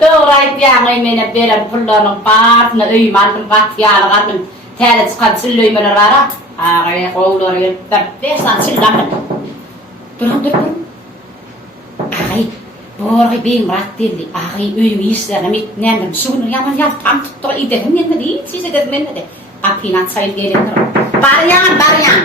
Doğru aytýan mene beren pullanyň barsyny öýmandyň gatýalygatyň täze çykan çyllymeler ara. Ağa gowlary ýetip 5 çyllandy. Dur. Ay, borgy beň ratdyly. Ay, öýüň işlerini mitnändem. Şunu ýaman ýapam tutdyr idedim mende, size de mende. Apina çayl gelendir. Baryan. Baryan.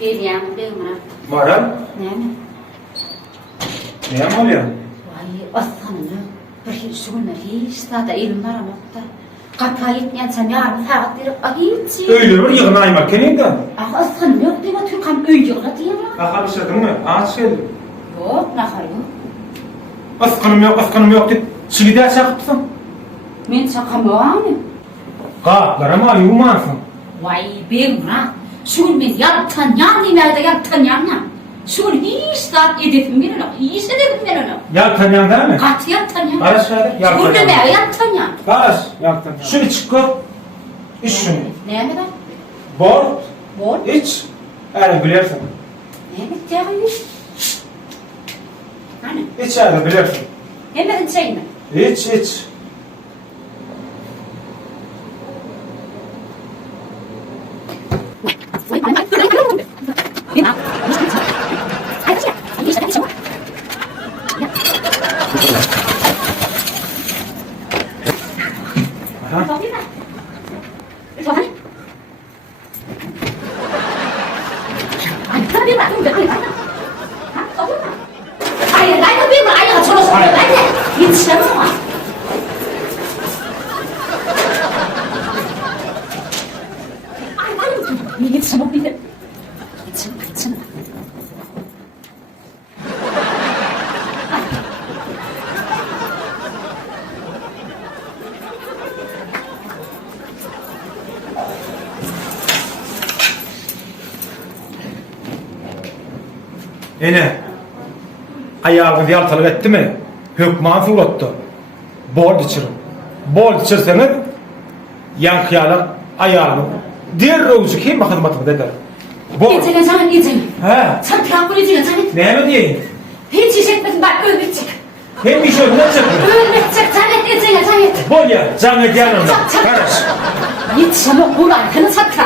Gelýän beňme. Maram, Näme? näme bolýar? Vay, aslanım. Bir şunu hiç da ilim baramakta. Kapayıp yansan yarın saat dirip ahitçi. Öýle bir ýygnaýma keninde. Aslanım yok diýip Türkan öý ýygla diýär. Ahal işledinmi? Aç geldi. Yok, nahar yok. Askanım yok dip çigide çakypsyň. Men çakamam. Gaplarama ýumansın. Vay beňra. Şunu men ýaptan ýanymyňda ýaptan ýanma. Şunu hiç da edepim bilen, hiç edepim bilen. Ýaltanýan däme? Gat ýaptan ýan. Garaş şäde, Şunu ýaltanýan. näme ýaptan ýan? Garaş, ýaltanýan. Şunu çykyp, iç şunu. Näme da? Bor, iç. Äre bilersin. Näme diýýär? Hani? İç äre bilersin. Hemen çayını. İç. Ene, ayağınız yaltalık etti mi? Hükman suratdı. Bol içirin. Bol içirseniz, yankıyalık ayağını derrowcu kim hizmetini eder. Gecene canım gecene. He. Sen kıyafır edine canım. Ne mi diyeyim? Hiç iş etmedin bak ölmeyecek. Hem iş önüne çıkıyor. Ölmeyecek canım gecene canım. Bol ya, canı yanımda. Karış. Hiç sana Kur'an'ını sakla.